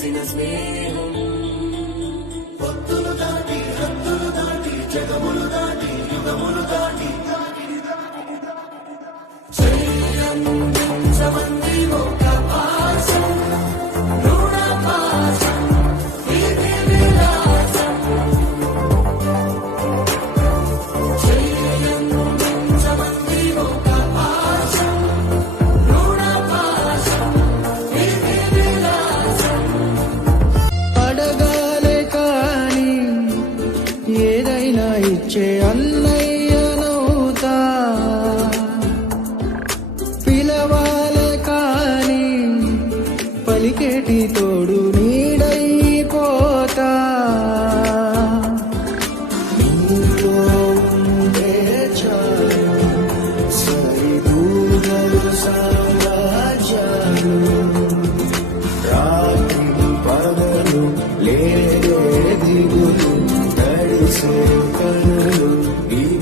కలిసిన స్నేహం భక్తులు దాటి హద్దులు దాటి జగములు దాటి యుగములు దాటి చెయ్యందించమంది ఒక పాశం రుణ పాశం ఇది విలాసం చెయ్యందించమంది ఒక పాశం రుణ పాశం ఇది విలాసం అడగాలే కాని ఏదైనా ఇచ్చే అన్నయ్యనవుతా పిలవాలే కాని పలికేటి తోడు నీడైపోతా నీలో ఉండే చాలు సరిదూగలు సామ్రాజ్యాలు రాత్రి పగలు లేదే దిగులు తడిసే కనులు